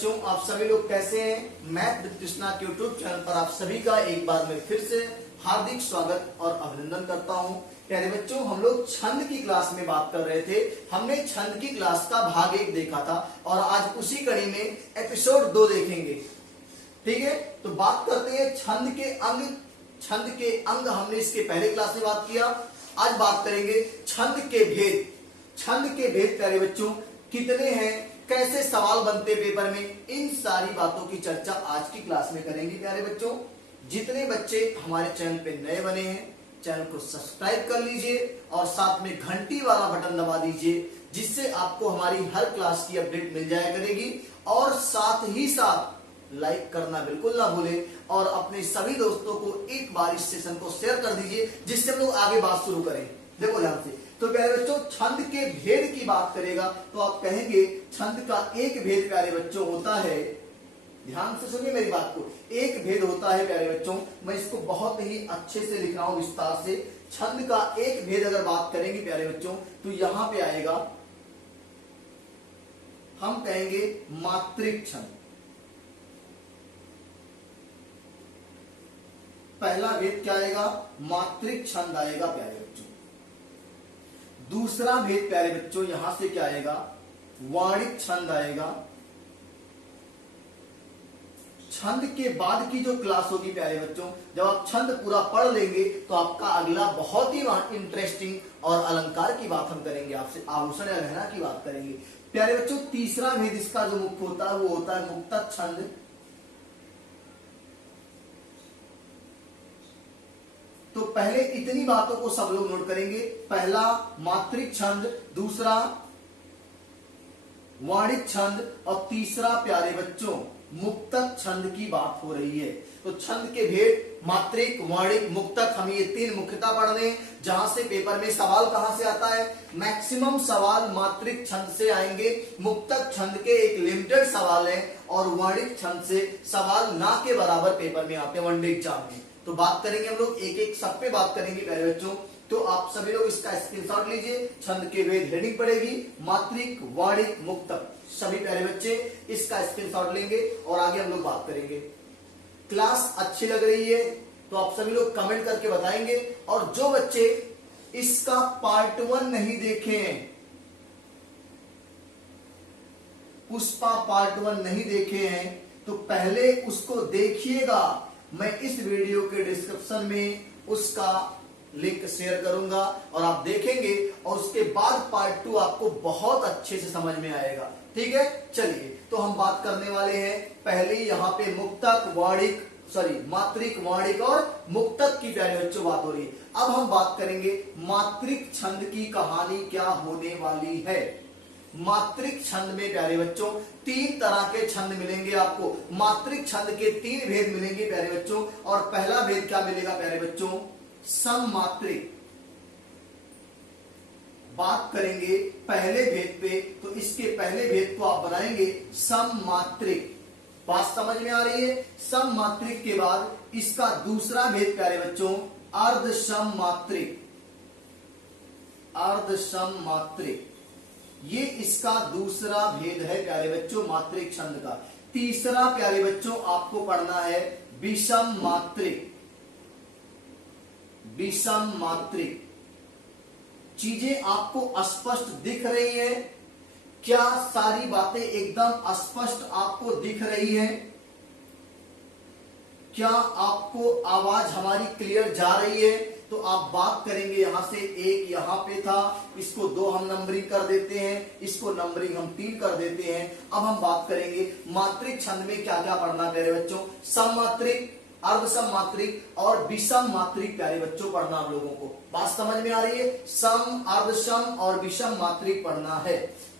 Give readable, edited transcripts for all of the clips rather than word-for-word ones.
बच्चों, आप सभी लोग कैसे हैं? मैथ विद कृष्णा के यूट्यूब चैनल पर आप सभी का एक बार मैं फिर से हार्दिक स्वागत और अभिनंदन करता हूं। प्यारे बच्चों, हम लोग छंद की क्लास में बात कर रहे थे। हमने छंद की क्लास का भाग 1 देखा था और आज उसी कड़ी में एपिसोड 2 देखेंगे। ठीक है, तो बात करते हैं छंद के अंग। छंद के अंग हमने इसके पहले क्लास में बात किया। आज बात करेंगे छंद के भेद। छंद के भेद प्यारे बच्चों कितने हैं, कैसे सवाल बनते पेपर में, इन सारी बातों की चर्चा आज की क्लास में करेंगे। प्यारे बच्चों, जितने बच्चे हमारे चैनल पे नए बने हैं, चैनल को सब्सक्राइब कर लीजिए और साथ में घंटी वाला बटन दबा दीजिए, जिससे आपको हमारी हर क्लास की अपडेट मिल जाया करेगी। और साथ ही साथ लाइक करना बिल्कुल ना भूलें और अपने सभी दोस्तों को एक बार इस सेशन को शेयर कर दीजिए, जिससे हम लोग आगे बात शुरू करें। देखो ध्यान से, तो प्यारे बच्चों छंद के भेद की बात करेगा तो आप कहेंगे छंद का एक भेद प्यारे बच्चों होता है, ध्यान से सुनिए मेरी बात को, एक भेद होता है प्यारे बच्चों, मैं इसको बहुत ही अच्छे से लिख रहा हूं विस्तार से। छंद का एक भेद अगर बात करेंगे प्यारे बच्चों तो यहां पे आएगा, हम कहेंगे मात्रिक छंद। पहला भेद क्या आएगा? मात्रिक छंद आएगा प्यारे बच्चों। दूसरा भेद प्यारे बच्चों यहां से क्या आएगा? वाणिक छंद आएगा। छंद के बाद की जो क्लास होगी प्यारे बच्चों, जब आप छंद पूरा पढ़ लेंगे तो आपका अगला बहुत ही इंटरेस्टिंग और अलंकार की बात हम करेंगे, आपसे आभूषण या गहना की बात करेंगे। प्यारे बच्चों तीसरा भेद इसका जो मुख्य होता है वो होता है मुक्तक छंद। तो पहले इतनी बातों को सब लोग नोट करेंगे। पहला मात्रिक छंद, दूसरा वाणिक छंद और तीसरा प्यारे बच्चों मुक्तक छंद की बात हो रही है। तो छंद के भेद मात्रिक, वाणिक, मुक्तक, हम ये तीन मुख्यता पढ़ रहे हैं। जहां से पेपर में सवाल कहां से आता है? मैक्सिमम सवाल मात्रिक छंद से आएंगे। मुक्तक छंद के एक लिमिटेड सवाल है और वाणिक छंद से सवाल ना के बराबर पेपर में आते हैं वनडे एग्जाम में। तो बात करेंगे हम लोग एक एक सब पे बात करेंगे प्यारे बच्चों। तो आप सभी लोग इसका स्क्रीनशॉट लीजिए। छंद के भेद हेडिंग पड़ेगी मात्रिक, वाणिक, मुक्तक। सभी प्यारे बच्चे इसका स्क्रीनशॉट लेंगे और आगे हम लोग बात करेंगे। क्लास अच्छी लग रही है तो आप सभी लोग कमेंट करके बताएंगे। और जो बच्चे इसका पार्ट 1 नहीं देखे हैं, पुष्पा पार्ट 1 नहीं देखे हैं, तो पहले उसको देखिएगा। मैं इस वीडियो के डिस्क्रिप्शन में उसका लिंक शेयर करूंगा और आप देखेंगे और उसके बाद पार्ट 2 आपको बहुत अच्छे से समझ में आएगा। ठीक है, चलिए तो हम बात करने वाले हैं पहले यहाँ पे मुक्तक, वाणिक, मात्रिक, वाणिक और मुक्तक की प्यारे बच्चों बात हो रही है। अब हम बात करेंगे मात्रिक छंद की कहानी क्या होने वाली है। मात्रिक छंद में प्यारे बच्चों 3 तरह के छंद मिलेंगे आपको। मात्रिक छंद के 3 भेद मिलेंगे प्यारे बच्चों। और पहला भेद क्या मिलेगा प्यारे बच्चों? सममात्रिक। बात करेंगे पहले भेद पे, तो इसके पहले भेद को आप बनाएंगे सममात्रिक। बात समझ में आ रही है? सममात्रिक के बाद इसका दूसरा भेद प्यारे बच्चों अर्धसममात्रिक। अर्धसममात्रिक ये इसका दूसरा भेद है प्यारे बच्चों मात्रिक छंद का। तीसरा प्यारे बच्चों आपको पढ़ना है विषम मात्रिक। विषम मात्रिक। चीजें आपको स्पष्ट दिख रही है क्या? सारी बातें एकदम स्पष्ट आपको दिख रही है क्या? आपको आवाज हमारी क्लियर जा रही है? तो आप बात करेंगे यहां से, एक यहां पे था, इसको 2 हम नंबरिंग कर देते हैं, इसको नंबरिंग हम 3 कर देते हैं। अब हम बात करेंगे मात्रिक छंद में क्या क्या पढ़ना है प्यारे बच्चों। सममात्रिक, अर्धसममात्रिक और विषम मात्रिक प्यारे बच्चों पढ़ना आप लोगों को। बात समझ में आ रही है? सम, अर्धसम और विषम मात्रिक पढ़ना है।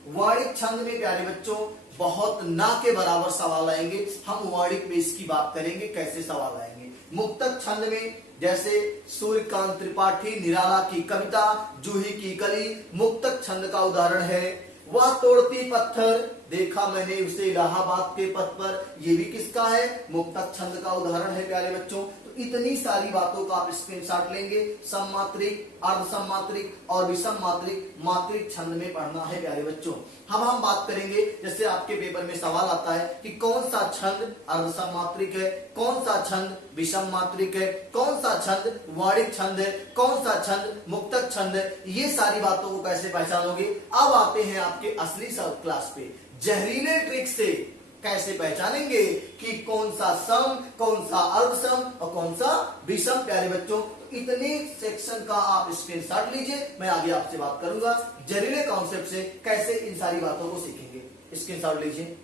वाणिक छंद में प्यारे बच्चों बहुत ना के बराबर सवाल आएंगे। हम वाणिक में इसकी बात करेंगे कैसे सवाल आएंगे। मुक्तक छंद में जैसे सूर्यकांत त्रिपाठी निराला की कविता, जूही की कली मुक्तक छंद का उदाहरण है। वह तोड़ती पत्थर, देखा मैंने उसे इलाहाबाद के पथ पर, ये भी किसका है? मुक्तक छंद का उदाहरण है प्यारे बच्चों। तो इतनी सारी बातों का आप स्क्रीनशॉट लेंगे। सममात्रिक, अर्धसममात्रिक और विषम मात्रिक, मात्रिक छंद में पढ़ना है प्यारे बच्चों। हम बात करेंगे, जैसे आपके पेपर में सवाल आता है कि कौन सा छंद अर्धसममात्रिक है, कौन सा छंद विषम मात्रिक है, कौन सा छंद वाणिक छंद है, कौन सा छंद मुक्तक छंद है, ये सारी बातों को कैसे पहचानोगे। अब आते हैं आपके असली सब क्लास पे, जहरीले ट्रिक से कैसे पहचानेंगे कि कौन सा सम, कौन सा अर्धसम और कौन सा विषम। प्यारे बच्चों, इतने सेक्शन का आप स्क्रीनशॉट लीजिए, मैं आगे आपसे बात करूंगा जहरीले कॉन्सेप्ट से कैसे इन सारी बातों को सीखेंगे। स्क्रीनशॉट लीजिए।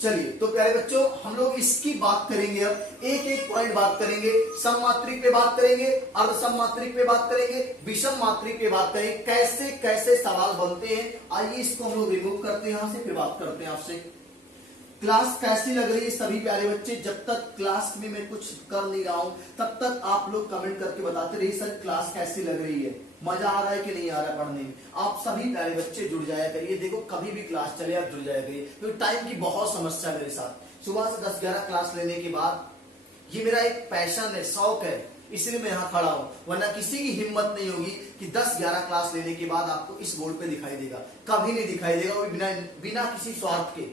चलिए, तो प्यारे बच्चों हम लोग इसकी बात करेंगे, अब एक एक पॉइंट बात करेंगे। सममात्रिक पे बात करेंगे, अर्धसममात्रिक पे बात करेंगे, विषम मात्रिक पे बात करेंगे, कैसे कैसे सवाल बनते हैं। आइए इसको हम लोग रिमूव करते हैं यहां से, फिर बात करते हैं आपसे। क्लास कैसी लग रही है सभी प्यारे बच्चे। जब तक क्लास में मैं कुछ कर नहीं रहा हूं तब तक आप लोग कमेंट करके बताते रहिए सर क्लास कैसी लग रही है, मजा आ रहा है कि नहीं आ रहा है पढ़ने में। आप सभी प्यारे बच्चे जुड़ जाया करिए। देखो कभी भी क्लास चले आप जुड़ जाया करिए, क्योंकि टाइम की बहुत समस्या है मेरे साथ। सुबह से 10-11 क्लास लेने के बाद ये मेरा एक पैशन है, शौक है, इसलिए मैं यहाँ खड़ा हूँ। वरना किसी की हिम्मत नहीं होगी कि 10-11 क्लास लेने के बाद आपको इस बोर्ड पे दिखाई देगा, कभी नहीं दिखाई देगा, वो बिना किसी स्वार्थ के।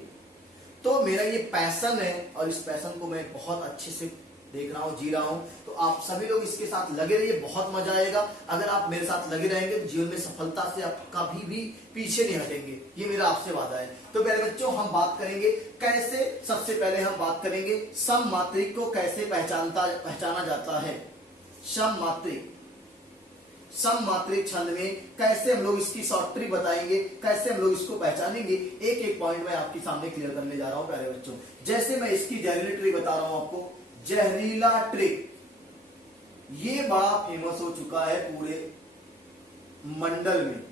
तो मेरा ये पैशन है और इस पैशन को मैं बहुत अच्छे से देख रहा हूँ, जी रहा हूँ। तो आप सभी लोग इसके साथ लगे रहिए, बहुत मजा आएगा। अगर आप मेरे साथ लगे रहेंगे तो जीवन में सफलता से आप कभी भी पीछे नहीं हटेंगे, ये मेरा आपसे वादा है। तो मेरे बच्चों हम बात करेंगे कैसे, सबसे पहले हम बात करेंगे सममात्रिक को कैसे पहचाना जाता है। सममात्रिक, सममात्रिक छंद में कैसे हम लोग इसकी शॉर्ट ट्रिक बताएंगे, कैसे हम लोग इसको पहचानेंगे, एक एक पॉइंट मैं आपके सामने क्लियर करने जा रहा हूं प्यारे बच्चों। जैसे मैं इसकी जहरीली ट्रिक बता रहा हूं आपको, जहरीला ट्रिक ये बड़ा फेमस हो चुका है पूरे मंडल में।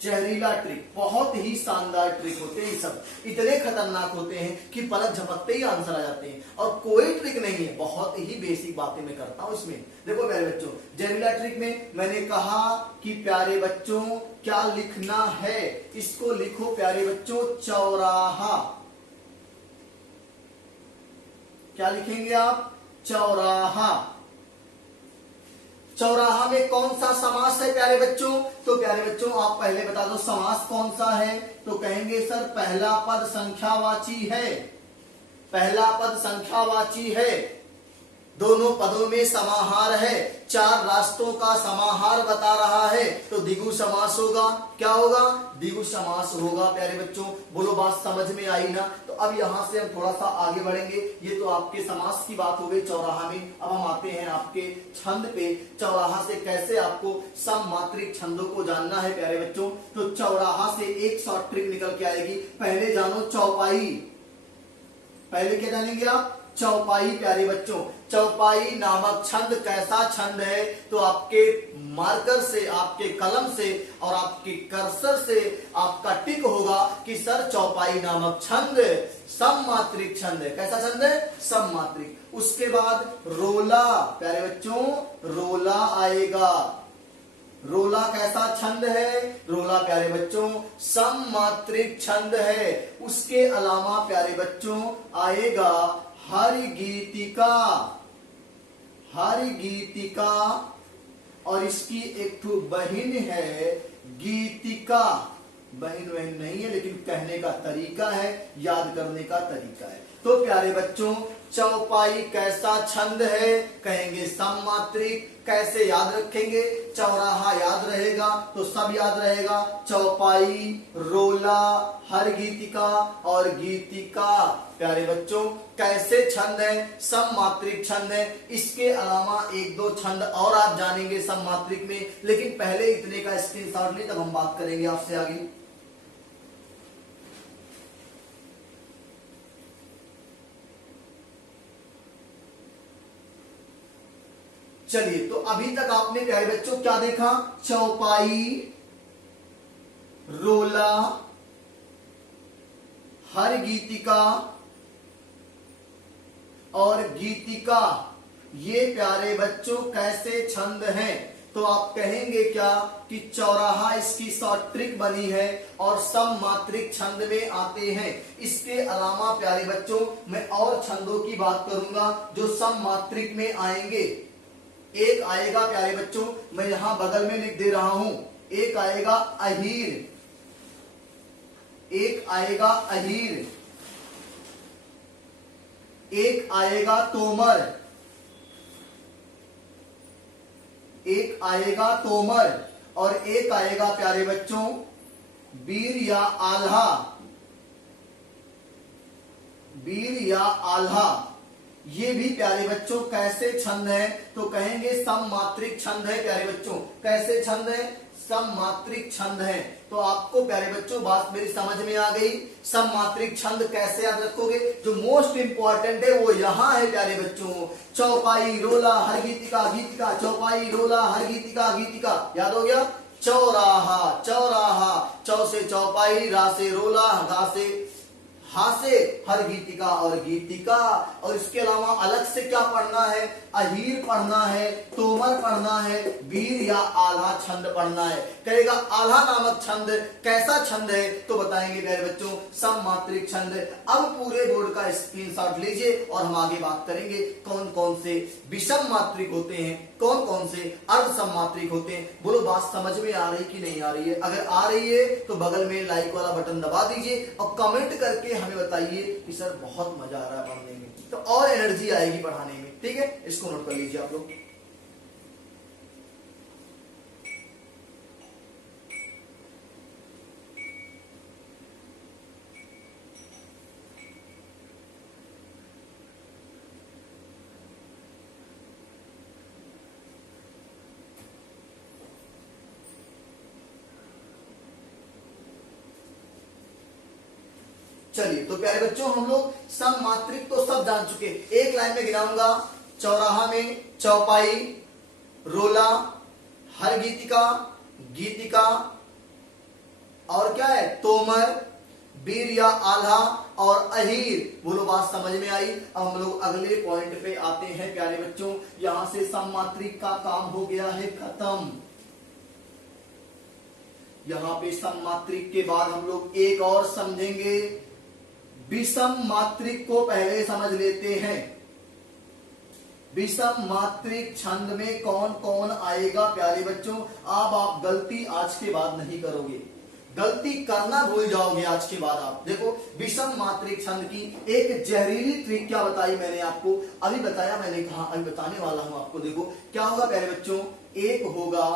जहरीला ट्रिक बहुत ही शानदार ट्रिक होते हैं, सब इतने खतरनाक होते हैं कि पलक झपकते ही आंसर आ जाते हैं। और कोई ट्रिक नहीं है, बहुत ही बेसिक बातें मैं करता हूं इसमें। देखो प्यारे बच्चों, जहरीला ट्रिक में मैंने कहा कि प्यारे बच्चों क्या लिखना है, इसको लिखो प्यारे बच्चों चौराहा। क्या लिखेंगे आप? चौराहा। चौराहा में कौन सा समास है प्यारे बच्चों? तो प्यारे बच्चों आप पहले बता दो समास कौन सा है। तो कहेंगे सर पहला पद संख्यावाची है, पहला पद संख्यावाची है, दोनों पदों में समाहार है, चार रास्तों का समाहार बता रहा है, तो द्विगु समास होगा। क्या होगा? द्विगु समास होगा प्यारे बच्चों। बोलो बात समझ में आई ना? तो अब यहां से हम थोड़ा सा आगे बढ़ेंगे। ये तो आपके समास की बात हो गई चौराहा में। अब हम आते हैं आपके छंद पे। चौराहा से कैसे आपको सममात्रिक छंदों को जानना है प्यारे बच्चों। तो चौराहा से एक शॉर्ट ट्रिक निकल के आएगी। पहले जानो चौपाई। पहले क्या जानेंगे आप? चौपाई प्यारे बच्चों। चौपाई नामक छंद कैसा छंद है? तो आपके मार्कर से, आपके कलम से और आपके कर्सर से आपका टिक होगा कि सर चौपाई नामक छंद सममात्रिक छंद है। कैसा छंद है? सममात्रिक। उसके बाद रोला प्यारे बच्चों, रोला आएगा। रोला कैसा छंद है? रोला प्यारे बच्चों सममात्रिक छंद है। उसके अलावा प्यारे बच्चों आएगा हरिगीतिका। हरिगीतिका और इसकी एक ठो बहिन है गीतिका। बहन वहन नहीं है, लेकिन कहने का तरीका है, याद करने का तरीका है। तो प्यारे बच्चों चौपाई कैसा छंद है? कहेंगे सममात्रिक। कैसे याद रखेंगे? चौराहा याद रहेगा तो सब याद रहेगा। चौपाई, रोला, हर गीतिका और गीतिका प्यारे बच्चों कैसे छंद है? सममात्रिक छंद है। इसके अलावा एक दो छंद और आप जानेंगे सममात्रिक में, लेकिन पहले इतने का स्क्रीनशॉट ले, तब हम बात करेंगे आपसे आगे। चलिए, तो अभी तक आपने प्यारे बच्चों क्या देखा? चौपाई, रोला, हर गीतिका और गीतिका, ये प्यारे बच्चों कैसे छंद हैं? तो आप कहेंगे क्या कि चौराहा इसकी शॉर्ट ट्रिक बनी है और सममात्रिक छंद में आते हैं। इसके अलावा प्यारे बच्चों मैं और छंदों की बात करूंगा जो सममात्रिक में आएंगे। एक आएगा प्यारे बच्चों, मैं यहां बगल में लिख दे रहा हूं, एक आएगा अहीर, एक आएगा अहीर, एक आएगा तोमर, एक आएगा तोमर और एक आएगा प्यारे बच्चों वीर या आल्हा, वीर या आल्हा। ये भी प्यारे बच्चों कैसे छंद है, तो कहेंगे सममात्रिक छंद है प्यारे बच्चों। कैसे छंद है? सममात्रिक छंद है। तो आपको प्यारे बच्चों बात मेरी समझ में आ गई। सममात्रिक छंद कैसे याद रखोगे? जो मोस्ट इंपॉर्टेंट है वो यहां है प्यारे बच्चों, चौपाई रोला हर गीतिका, गीतिका चौपाई रोला हर गीतिका, गीतिका। याद हो गया? चौराहा, चौराहा, चौ से चौपाई, रा से रोला, गा से हा से हर गीतिका और गीतिका। और इसके अलावा अलग से क्या पढ़ना है? अहीर पढ़ना है, तोमर पढ़ना है, वीर या आल्हा छंद पढ़ना है। कहेगा आल्हा नामक छंद कैसा छंद है? तो बताएंगे प्यारे बच्चों सममात्रिक छंद। अब पूरे बोर्ड का स्क्रीनशॉट लीजिए और हम आगे बात करेंगे कौन कौन से विषम मात्रिक होते हैं, कौन कौन से अर्ध सममात्रिक होते हैं। बोलो बात समझ में आ रही कि नहीं आ रही है? अगर आ रही है तो बगल में लाइक वाला बटन दबा दीजिए और कमेंट करके हमें बताइए कि सर बहुत मजा आ रहा है पढ़ने में, तो और एनर्जी आएगी पढ़ाने में। ठीक है, इसको नोट कर लीजिए आप लोग। चलिए तो प्यारे बच्चों हम लोग सममात्रिक तो सब जान चुके। एक लाइन में गिनाऊंगा, चौराहा में चौपाई, रोला, हर गीतिका, गीतिका और क्या है? तोमर, वीर या आल्हा और अहीर। बोलो बात समझ में आई? अब हम लोग अगले पॉइंट पे आते हैं प्यारे बच्चों। यहां से सममात्रिक का काम हो गया है खत्म। यहां पे सममात्रिक के बाद हम लोग एक और समझेंगे, विषम मात्रिक को पहले समझ लेते हैं। विषम मात्रिक छंद में कौन कौन आएगा प्यारे बच्चों? अब आप गलती आज के बाद नहीं करोगे, गलती करना भूल जाओगे आज के बाद आप। देखो विषम मात्रिक छंद की एक जहरीली ट्रिक क्या बताई मैंने आपको, अभी बताया मैंने, कहा अभी बताने वाला हूं आपको। देखो क्या होगा प्यारे बच्चों, एक होगा,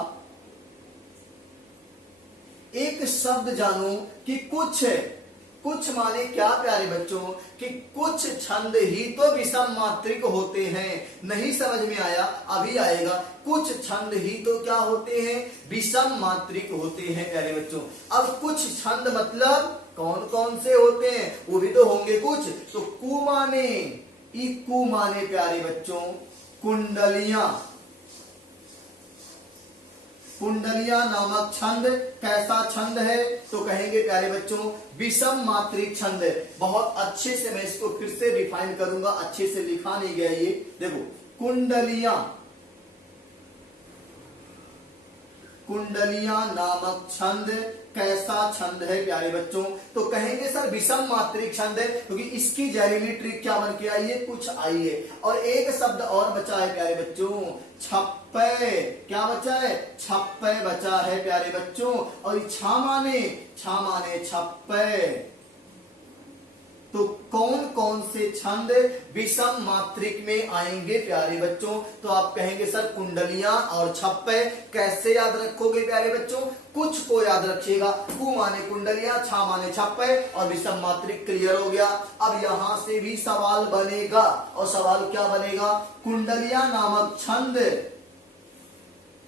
एक शब्द जानो कि कुछ है। कुछ माने क्या प्यारे बच्चों कि कुछ छंद ही तो विषम मात्रिक होते हैं। नहीं समझ में आया? अभी आएगा। कुछ छंद ही तो क्या होते हैं? विषम मात्रिक होते हैं प्यारे बच्चों। अब कुछ छंद मतलब कौन कौन से होते हैं? वो भी तो होंगे कुछ। तो कु माने, कु माने प्यारे बच्चों कुंडलियां। कुंडलियां नामक छंद कैसा छंद है? तो कहेंगे प्यारे बच्चों विषम मात्रिक छंद है। बहुत अच्छे से मैं इसको फिर से डिफाइन करूंगा, अच्छे से लिखा नहीं गया ये। देखो कुंडलियां, कुंडलियां नामक छंद कैसा छंद है प्यारे बच्चों? तो कहेंगे सर विषम मात्रिक छंद है, क्योंकि इसकी जहरीली ट्रिक क्या बन के आई है? कुछ आई है। और एक शब्द और बचा है प्यारे बच्चों, छप्पे। क्या बचा है? छप्पे बचा है प्यारे बच्चों। और छा माने छप्पे। तो कौन कौन से छंद विषम मात्रिक में आएंगे प्यारे बच्चों? तो आप कहेंगे सर कुंडलियां और छप्पे। कैसे याद रखोगे प्यारे बच्चों? कुछ को याद रखिएगा, कु माने कुंडलियां, छा माने छप्पे और विषम मात्रिक। क्लियर हो गया? अब यहां से भी सवाल बनेगा, और सवाल क्या बनेगा? कुंडलियां नामक छंद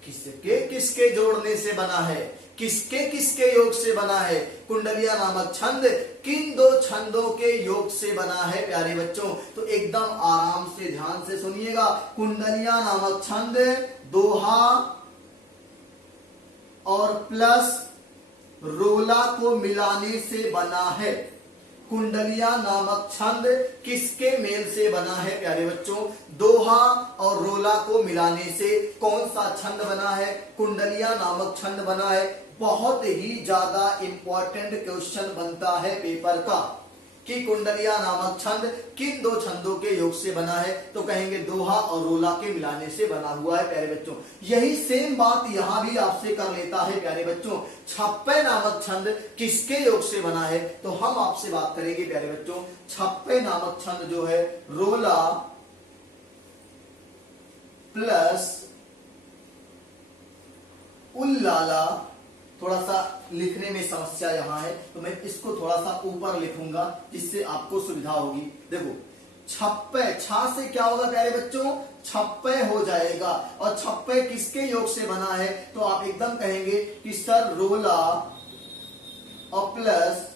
किसके किसके जोड़ने से बना है? किसके किसके योग से बना है? कुंडलियां नामक छंद किन दो छंदों के योग से बना है प्यारे बच्चों? तो एकदम आराम से ध्यान से सुनिएगा। कुंडलियां नामक छंद दोहा और प्लस रोला को मिलाने से बना है। कुंडलिया नामक छंद किसके मेल से बना है प्यारे बच्चों? दोहा और रोला को मिलाने से कौन सा छंद बना है? कुंडलिया नामक छंद बना है। बहुत ही ज्यादा इंपॉर्टेंट क्वेश्चन बनता है पेपर का कि कुंडलिया नामक छंद किन दो छंदों के योग से बना है? तो कहेंगे दोहा और रोला के मिलाने से बना हुआ है प्यारे बच्चों। यही सेम बात यहां भी आपसे कर लेता है प्यारे बच्चों। छप्पे नामक छंद किसके योग से बना है? तो हम आपसे बात करेंगे प्यारे बच्चों, छप्पे नामक छंद जो है रोला प्लस उल्लाला। थोड़ा सा लिखने में समस्या यहां है तो मैं इसको थोड़ा सा ऊपर लिखूंगा जिससे आपको सुविधा होगी। देखो छप्पे, छा से क्या होगा प्यारे बच्चों? छप्पे हो जाएगा। और छप्पे किसके योग से बना है? तो आप एकदम कहेंगे कि सर रोला और प्लस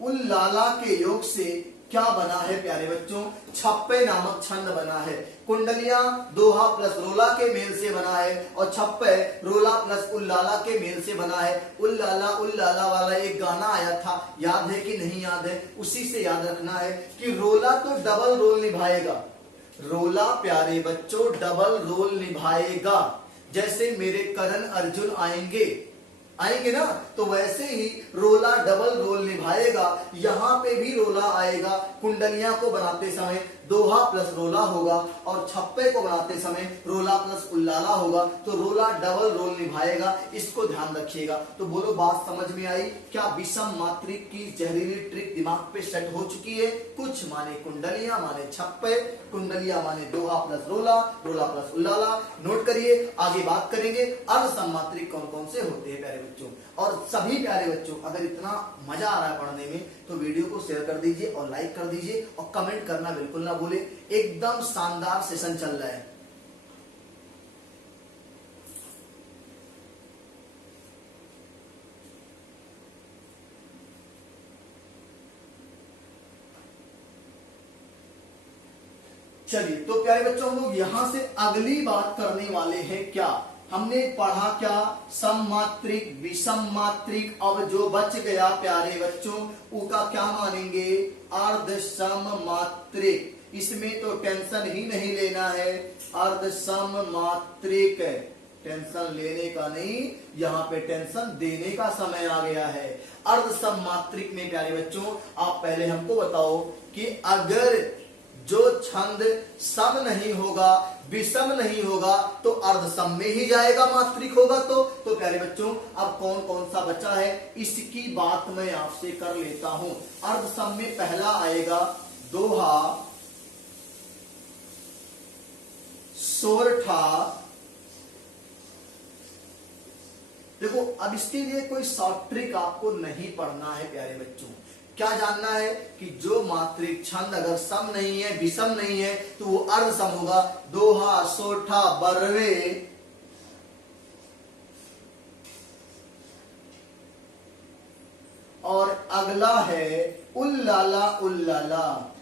उल्लाला के योग से क्या बना है प्यारे बच्चों? छप्पे नामक छंद बना है। कुंडलिया दोहा प्लस रोला के मेल से बना है और छप्पे रोला प्लस उल्लाला के मेल से बना है। उल्लाला उल्लाला वाला एक गाना आया था, याद है कि नहीं याद है? उसी से याद रखना है कि रोला तो डबल रोल निभाएगा। रोला प्यारे बच्चों डबल रोल निभाएगा। जैसे मेरे करण अर्जुन आएंगे ना, तो वैसे ही रोला डबल रोल निभाएगा। यहां पे भी रोला आएगा। कुंडलिया को बनाते समय दोहा प्लस रोला होगा और छप्पे को बनाते समय रोला प्लस उल्लाला होगा। तो रोला डबल रोल निभाएगा, इसको ध्यान रखिएगा। तो बोलो बात समझ में आई? क्या विषम मात्रिक की जहरीली ट्रिक दिमाग पे सेट हो चुकी है? कुछ माने कुंडलिया माने छप्पे, कुंडलिया माने दोहा प्लस रोला, रोला प्लस उल्लाला। नोट करिए, आगे बात करेंगे अर्ध सममात्रिक कौन कौन से होते हैं प्यारे बच्चों। और सभी प्यारे बच्चों अगर इतना मजा आ रहा है पढ़ने में तो वीडियो को शेयर कर दीजिए और लाइक कर दीजिए और कमेंट करना बिल्कुल ना भूले। एकदम शानदार सेशन चल रहा है। चलिए तो प्यारे बच्चों हम लोग यहां से अगली बात करने वाले हैं। क्या हमने पढ़ा? क्या सममात्रिक, विषम मात्रिक। अब जो बच गया प्यारे बच्चों उसका क्या मानेंगे? अर्ध सममात्रिक। इसमें तो टेंशन ही नहीं लेना है। अर्ध सममात्रिक, टेंशन लेने का नहीं, यहाँ पे टेंशन देने का समय आ गया है। अर्ध सममात्रिक में प्यारे बच्चों आप पहले हमको बताओ कि अगर जो छंद सम नहीं होगा, विषम नहीं होगा तो अर्ध सम में ही जाएगा, मात्रिक होगा तो प्यारे बच्चों अब कौन कौन सा बचा है इसकी बात मैं आपसे कर लेता हूं। अर्ध सम में पहला आएगा दोहा, सोरठा। देखो अब इसके लिए कोई शॉर्ट ट्रिक आपको नहीं पढ़ना है प्यारे बच्चों। क्या जानना है कि जो मात्रिक छंद अगर सम नहीं है, विषम नहीं है तो वो अर्ध सम होगा। दोहा, सोठा, बरवे, और अगला है उल्लाला उल्लाला।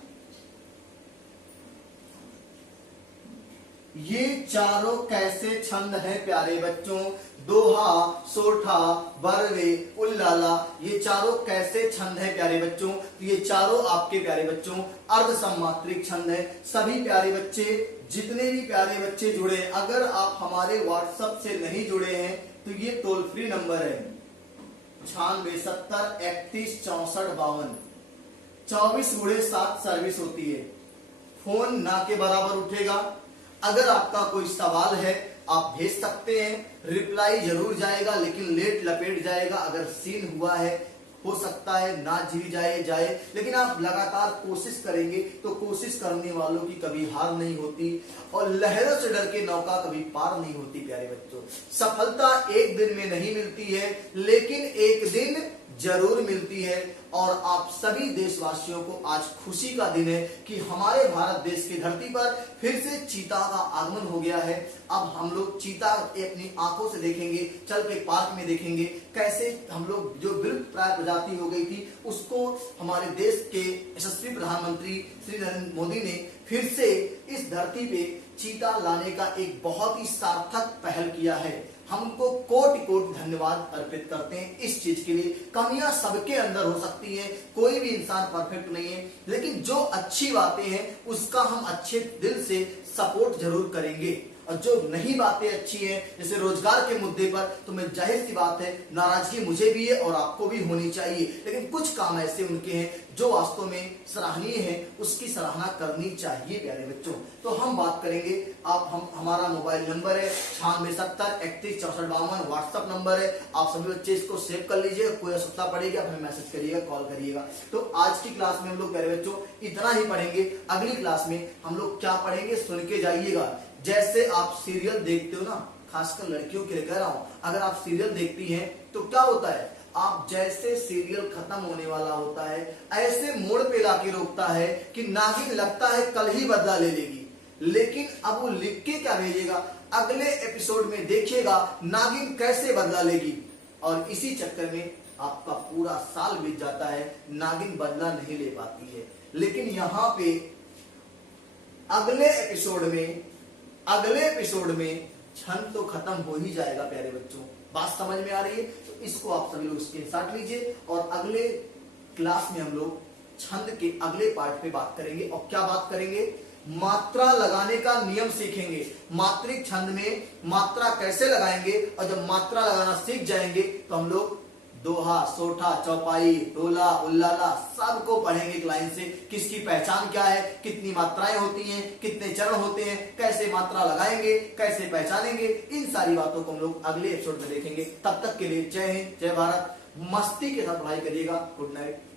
ये चारों कैसे छंद हैं प्यारे बच्चों? दोहा, सोठा, बरवे, उल्लाला, ये चारों कैसे छंद हैं प्यारे बच्चों? तो ये चारों आपके प्यारे बच्चों अर्ध सममात्रिक छंद है। सभी प्यारे बच्चे, जितने भी प्यारे बच्चे जुड़े, अगर आप हमारे व्हाट्सएप से नहीं जुड़े हैं तो ये टोल फ्री नंबर है 9670316452। 24/7 सर्विस होती है। फोन ना के बराबर उठेगा। अगर आपका कोई सवाल है आप भेज सकते हैं, रिप्लाई जरूर जाएगा लेकिन लेट लपेट जाएगा। अगर सीन हुआ है हो सकता है ना जी जाए, लेकिन आप लगातार कोशिश करेंगे तो कोशिश करने वालों की कभी हार नहीं होती और लहरों से डर के नौका कभी पार नहीं होती प्यारे बच्चों। सफलता एक दिन में नहीं मिलती है लेकिन एक दिन जरूर मिलती है। और आप सभी देशवासियों को आज खुशी का दिन है कि हमारे भारत देश की धरती पर फिर से चीता का आगमन हो गया है। अब हम लोग चीता अपनी आंखों से देखेंगे, चल के पार्क में देखेंगे कैसे हम लोग जो विलुप्त प्राय प्रजाति हो गई थी उसको हमारे देश के यशस्वी प्रधानमंत्री श्री नरेंद्र मोदी ने फिर से इस धरती पे चीता लाने का एक बहुत ही सार्थक पहल किया है। हमको कोटि कोटि धन्यवाद अर्पित करते हैं इस चीज के लिए। कमियां सबके अंदर हो सकती हैं, कोई भी इंसान परफेक्ट नहीं है, लेकिन जो अच्छी बातें हैं उसका हम अच्छे दिल से सपोर्ट जरूर करेंगे। और जो नहीं बातें अच्छी हैं, जैसे रोजगार के मुद्दे पर, तो मैं जाहिर सी बात है नाराजगी मुझे भी है और आपको भी होनी चाहिए, लेकिन कुछ काम ऐसे उनके हैं जो वास्तव में सराहनीय है, उसकी सराहना करनी चाहिए प्यारे बच्चों। तो हम बात करेंगे, हम हमारा मोबाइल नंबर है 9670316452, व्हाट्सएप नंबर है, आप सभी बच्चे इसको सेव कर लीजिए, कोई आवश्यकता पड़ेगी आप हमें मैसेज करिएगा, कॉल करिएगा। तो आज की क्लास में हम लोग प्यारे बच्चों इतना ही पढ़ेंगे। अगली क्लास में हम लोग क्या पढ़ेंगे सुन के जाइएगा। जैसे आप सीरियल देखते हो ना, खासकर लड़कियों के लिए कह रहा हूं, अगर आप सीरियल देखती हैं तो क्या होता है, आप जैसे सीरियल खत्म होने वाला होता है ऐसे मोड़ पे लाके रोकता है कि नागिन लगता है कल ही बदला ले लेगी, लेकिन अब वो लिख के क्या भेजेगा, अगले एपिसोड में देखिएगा नागिन कैसे बदला लेगी। और इसी चक्कर में आपका पूरा साल बीत जाता है, नागिन बदला नहीं ले पाती है। लेकिन यहाँ पे अगले एपिसोड में छंद तो खत्म हो ही जाएगा प्यारे बच्चों। बात समझ में आ रही है? तो इसको आप सभी लोग स्क्रीनशॉट लीजिए और अगले क्लास में हम लोग छंद के अगले पार्ट पे बात करेंगे। और क्या बात करेंगे, मात्रा लगाने का नियम सीखेंगे। मात्रिक छंद में मात्रा कैसे लगाएंगे, और जब मात्रा लगाना सीख जाएंगे तो हम लोग दोहा, सोठा, चौपाई, टोला, उल्लाला सबको पढ़ेंगे एक लाइन से। किसकी पहचान क्या है, कितनी मात्राएं होती हैं, कितने चरण होते हैं, कैसे मात्रा लगाएंगे, कैसे पहचानेंगे, इन सारी बातों को हम लोग अगले एपिसोड में देखेंगे। तब तक के लिए जय हिंद, जय भारत। मस्ती के साथ पढ़ाई करिएगा। Good night.